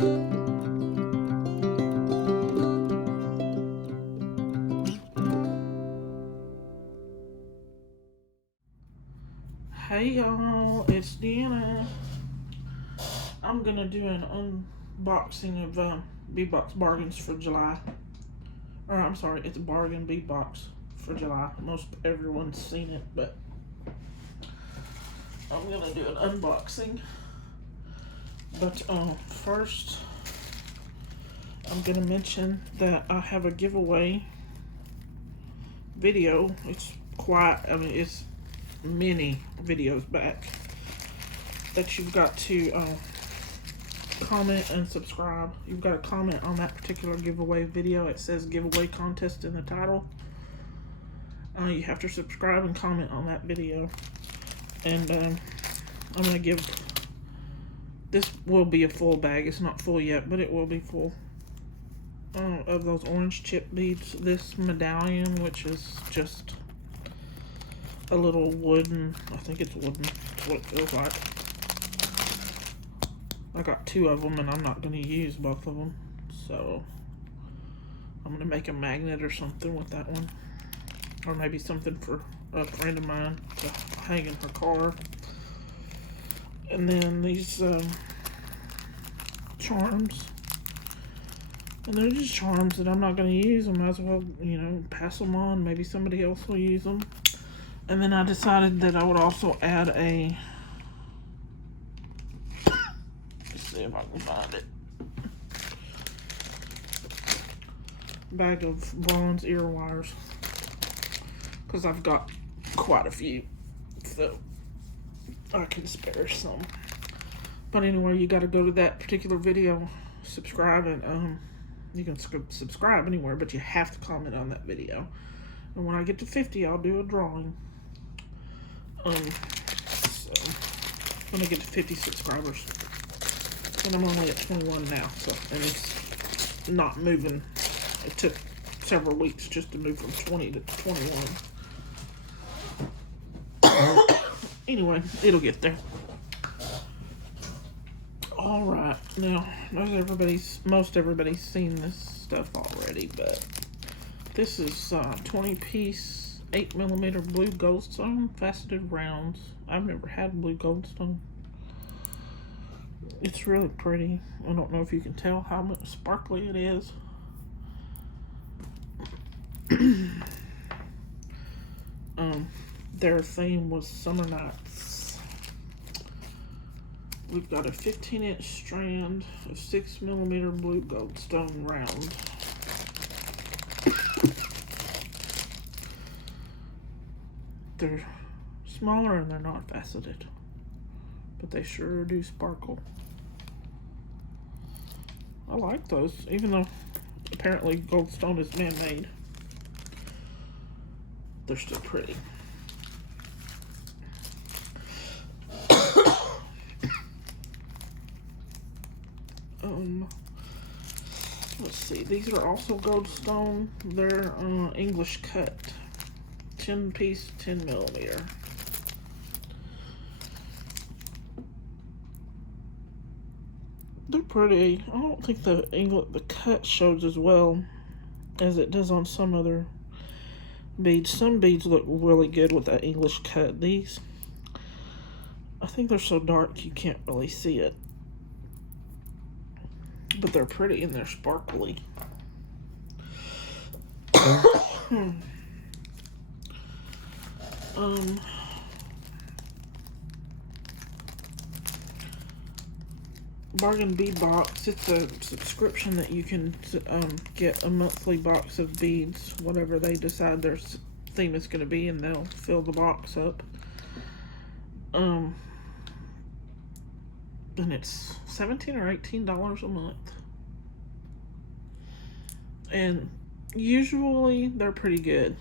Hey y'all, it's Deanna. I'm gonna do an unboxing of Bead Box bargains for July. Or I'm sorry, it's a bargain Bead Box for July. Most everyone's seen it, but I'm gonna do an unboxing. But first, I'm gonna mention that I have a giveaway video. It's it's many videos back that you've got to comment and subscribe. You've got to comment on that particular giveaway video. It says giveaway contest in the title. You have to subscribe and comment on that video. And I'm going to give, this will be a full bag. It's not full yet, but it will be full of those orange chip beads. This medallion, which is just a little wooden, I think it's wooden, that's what it feels like. I got 2 of them and I'm not going to use both of them, so I'm going to make a magnet or something with that one, or maybe something for a friend of mine to hang in her car. And then these charms, and they're just charms that I'm not going to use. I might as well, you know, pass them on. Maybe somebody else will use them. And then I decided that I would also add a, let's see if I can find it, bag of bronze ear wires, because I've got quite a few, so I can spare some. But anyway, you got to go to that particular video, subscribe, and you can subscribe anywhere, but you have to comment on that video. And when I get to 50, I'll do a drawing. So when I get to 50 subscribers, and I'm only at 21 now, so, and it's not moving. It took several weeks just to move from 20 to 21. Anyway, it'll get there. All right, now most everybody's seen this stuff already, but this is 20-piece 8mm blue goldstone faceted rounds. I've never had blue goldstone. It's really pretty. I don't know if you can tell how much sparkly it is. Their theme was summer nights. We've got a 15-inch strand of 6mm blue goldstone round. They're smaller and they're not faceted, but they sure do sparkle. I like those, even though apparently goldstone is man-made. They're still pretty. Let's see, these are also goldstone. They're English cut. 10-piece 10mm. They're pretty. I don't think the cut shows as well as it does on some other beads. Some beads look really good with that English cut. These, I think they're so dark you can't really see it, but they're pretty and they're sparkly. Bargain Bead Box. It's a subscription that you can get a monthly box of beads, whatever they decide their theme is going to be, and they'll fill the box up. And it's $17 or $18 a month. And usually they're pretty good.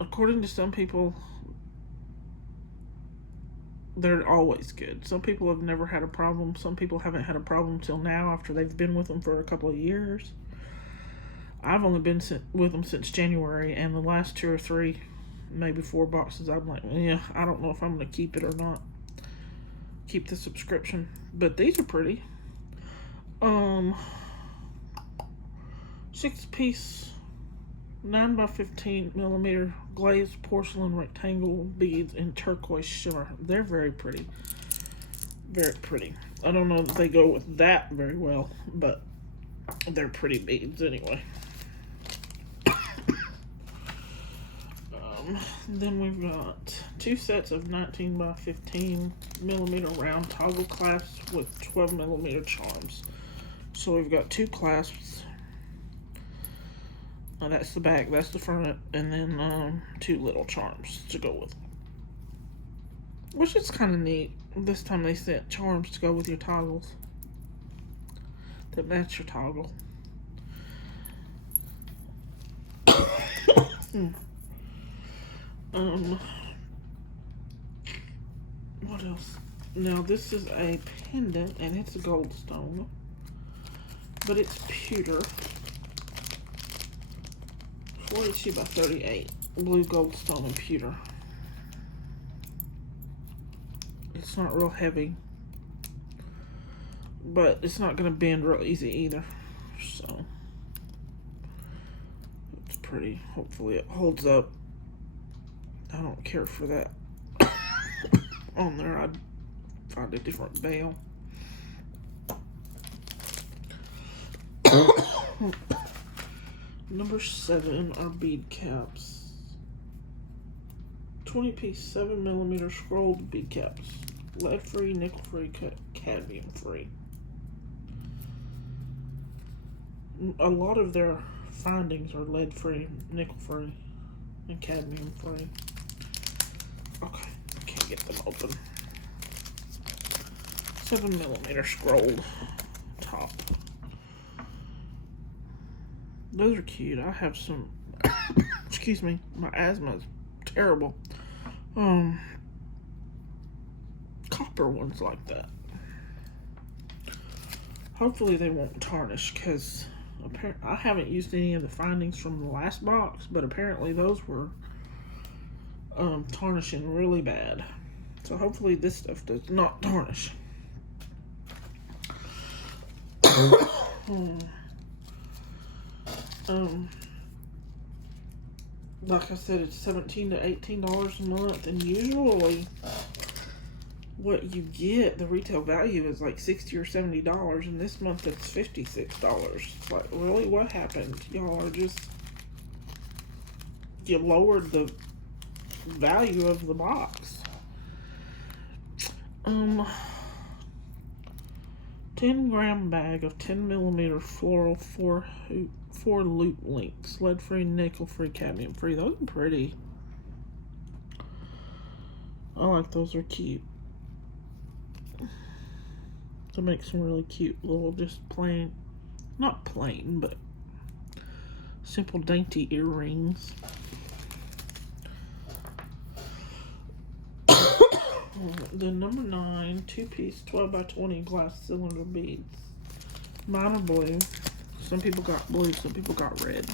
According to some people, they're always good. Some people have never had a problem. Some people haven't had a problem till now after they've been with them for a couple of years. I've only been with them since January, and the last 2 or 3, maybe 4 boxes, I'm like, yeah, I don't know if I'm going to keep it or not. keep the subscription. But these are pretty. 6-piece 9x15mm glazed porcelain rectangle beads in turquoise shimmer. They're very pretty. Very pretty. I don't know that they go with that very well, but they're pretty beads anyway. Then we've got 2 sets of 19x15mm round toggle clasps with 12mm charms. So we've got 2 clasps. That's the back, that's the front, and then 2 little charms to go with them. Which is kind of neat. This time they sent charms to go with your toggles that match your toggle. What else? Now this is a pendant and it's a gold stone, but it's pewter. 42 by 38, blue gold stone and pewter. It's not real heavy, but it's not going to bend real easy either. So it's pretty. Hopefully it holds up. I don't care for that on there. I'd find a different bail. Number 7 are bead caps. 20-piece 7mm scrolled bead caps. Lead-free, nickel-free, cadmium-free. A lot of their findings are lead-free, nickel-free, and cadmium-free. Okay, I can't get them open. 7mm scrolled top. Those are cute. I have some, excuse me, my asthma is terrible. Copper ones like that. Hopefully they won't tarnish, because I haven't used any of the findings from the last box, but apparently those were tarnishing really bad. So hopefully this stuff does not tarnish. Like I said, it's $17 to $18 a month, and usually what you get, the retail value is like $60 or $70, and this month it's $56. It's like, really, what happened? Y'all are just, you lowered the value of the box. 10-gram bag of 10mm floral 4 loop links, lead-free, nickel-free, cadmium-free. Those are pretty. I like those. Are cute. To make some really cute little, just plain, not plain, but simple dainty earrings. Then number 9, 2-piece 12x20 glass cylinder beads. Mine are blue. Some people got blue, some people got red.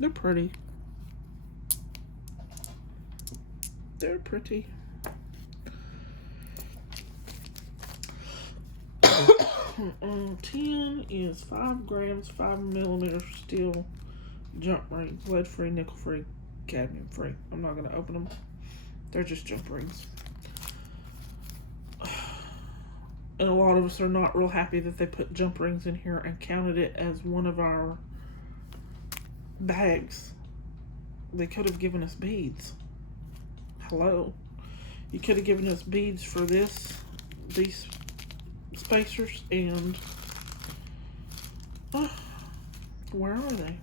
They're pretty. They're pretty. 10 is 5 grams, 5mm steel jump rings, lead-free, nickel-free, cadmium-free. I'm not going to open them. They're just jump rings. And a lot of us are not real happy that they put jump rings in here and counted it as one of our bags. They could have given us beads. Hello. You could have given us beads for these spacers, and where are they?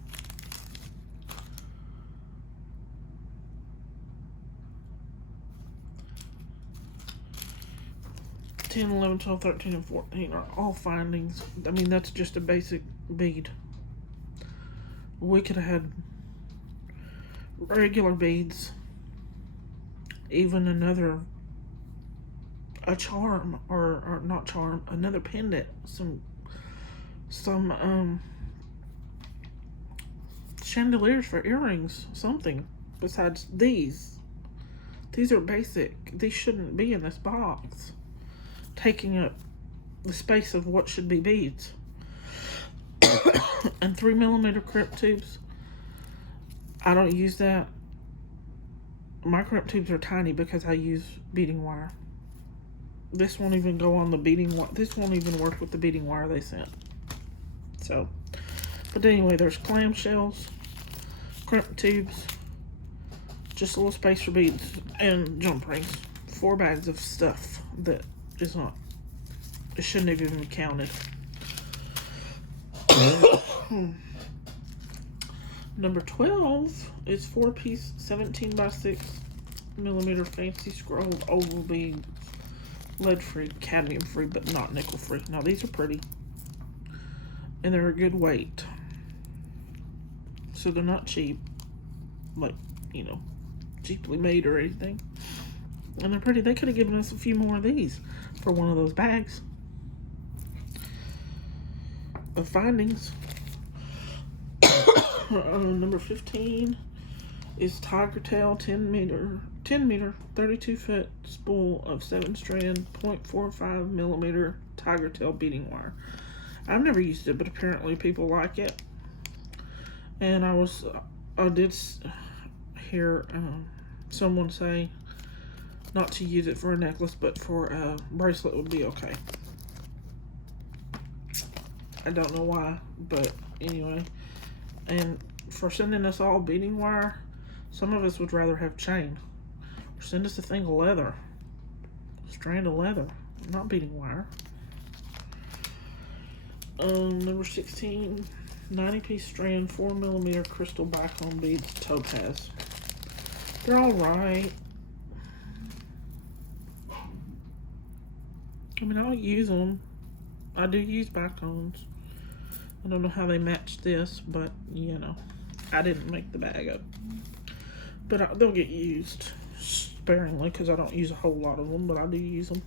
$10, $11, $12, $13, and $14 are all findings. I mean, that's just a basic bead. We could have had regular beads, even a charm, or not charm, another pendant, some chandeliers for earrings, something. besides these. These are basic. These shouldn't be in this box, taking up the space of what should be beads. And 3mm crimp tubes, I don't use that. My crimp tubes are tiny because I use beading wire. This won't even go on the beading wire. This won't even work with the beading wire they sent. So, but anyway, there's clamshells, crimp tubes, just a little space for beads, and jump rings. 4 bags of stuff that is not, it shouldn't have even been counted. Number 12 is 4-piece 17 by 6mm fancy scrolled oval beads. Lead free, cadmium free, but not nickel free. Now these are pretty. And they're a good weight. So they're not cheap. Like, you know, cheaply made or anything. And they're pretty. They could have given us a few more of these for one of those bags of findings. Number 15 is Tiger Tail 10 meter 32-foot spool of 7-strand 0.45mm Tiger Tail beading wire. I've never used it, but apparently people like it. And I did hear someone say not to use it for a necklace, but for a bracelet would be okay. I don't know why, but anyway. And for sending us all beading wire, some of us would rather have chain. Or send us a thing of leather. A strand of leather, not beading wire. Number 16, 90-piece strand 4mm crystal Bicone beads topaz. They're alright. I mean, I'll use them. I do use Bicones. I don't know how they match this, but, you know, I didn't make the bag up. But they'll get used sparingly because I don't use a whole lot of them, but I do use them.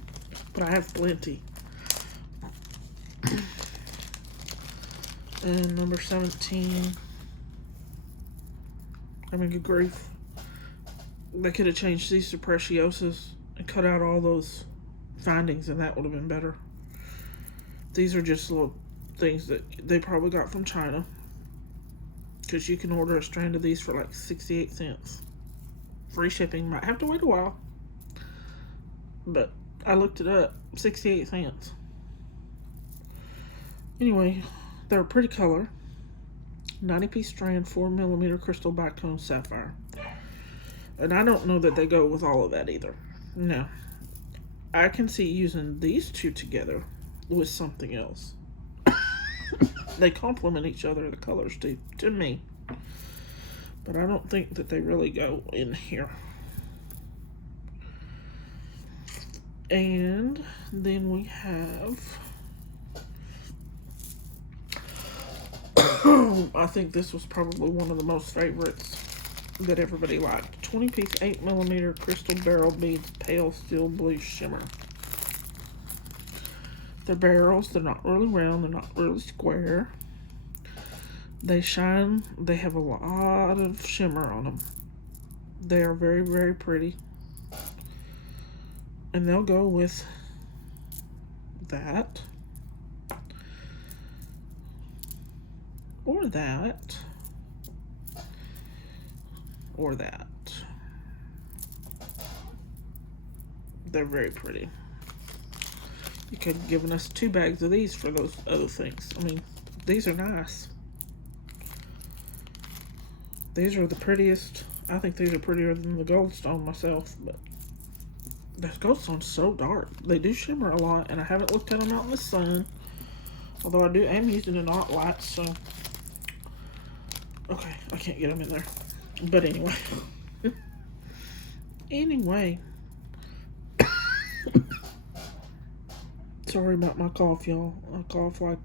But I have plenty. And number 17. I mean, good grief. They could have changed these to Preciosas and cut out all those findings, and that would have been better. These are just little things that they probably got from China, because you can order a strand of these for like 68 cents. Free shipping. Might have to wait a while, but I looked it up. 68 cents. Anyway, they're a pretty color. 90-piece strand 4mm crystal Bicone sapphire. And I don't know that they go with all of that either. No. I can see using these two together with something else. They complement each other, the colors do, to me. But I don't think that they really go in here. And then we have... I think this was probably one of the most favorites that everybody liked. 20-piece 8mm crystal barrel beads, pale steel blue shimmer. They're barrels. They're not really round. They're not really square. They shine. They have a lot of shimmer on them. They are very, very pretty. And they'll go with that. Or that. Or that. They're very pretty. You could have given us 2 bags of these for those other things. I mean, these are nice. These are the prettiest. I think these are prettier than the Goldstone myself, but the Goldstone's so dark. They do shimmer a lot, and I haven't looked at them out in the sun. Although I am using an aught light, so... Okay, I can't get them in there. But anyway. Anyway. Sorry about my cough, y'all. I cough like...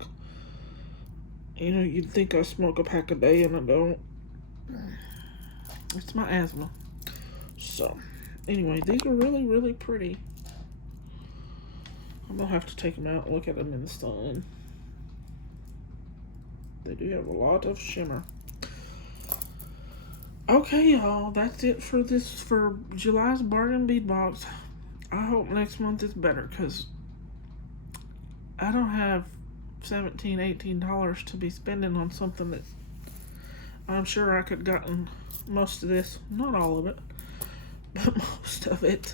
You know, you'd think I smoke a pack a day, and I don't. It's my asthma. So, anyway, these are really, really pretty. I'm gonna have to take them out and look at them in the sun. They do have a lot of shimmer. Okay, y'all, that's it for July's bargain bead box. I hope next month is better, because I don't have $17, $18 to be spending on something that I'm sure I could gotten most of this, not all of it, but most of it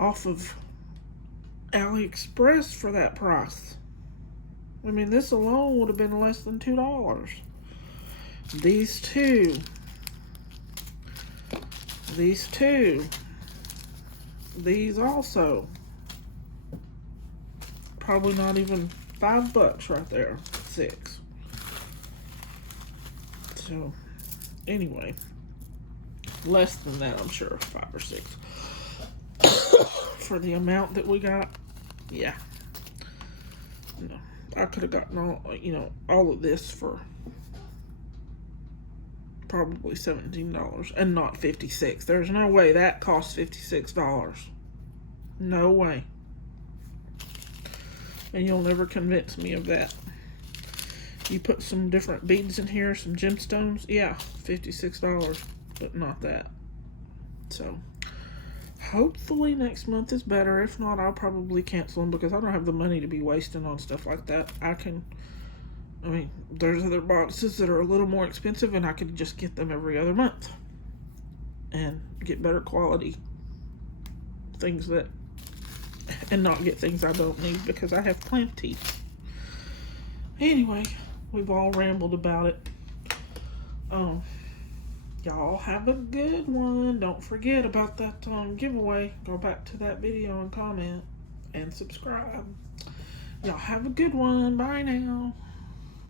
off of AliExpress for that price. I mean, this alone would have been less than $2. These two, these also, probably not even $5 right there, 6. So, anyway, less than that, I'm sure, 5 or 6. For the amount that we got, yeah. No, I could have gotten all of this for probably $17 and not $56. There's no way that cost $56. No way. And you'll never convince me of that. You put some different beads in here, some gemstones, yeah, $56, but not that. So, hopefully next month is better. If not, I'll probably cancel them because I don't have the money to be wasting on stuff like that. I mean, there's other boxes that are a little more expensive and I could just get them every other month and get better quality things and not get things I don't need because I have plenty. Anyway, we've all rambled about it. Y'all have a good one. Don't forget about that giveaway. Go back to that video and comment and subscribe. Y'all have a good one. Bye now.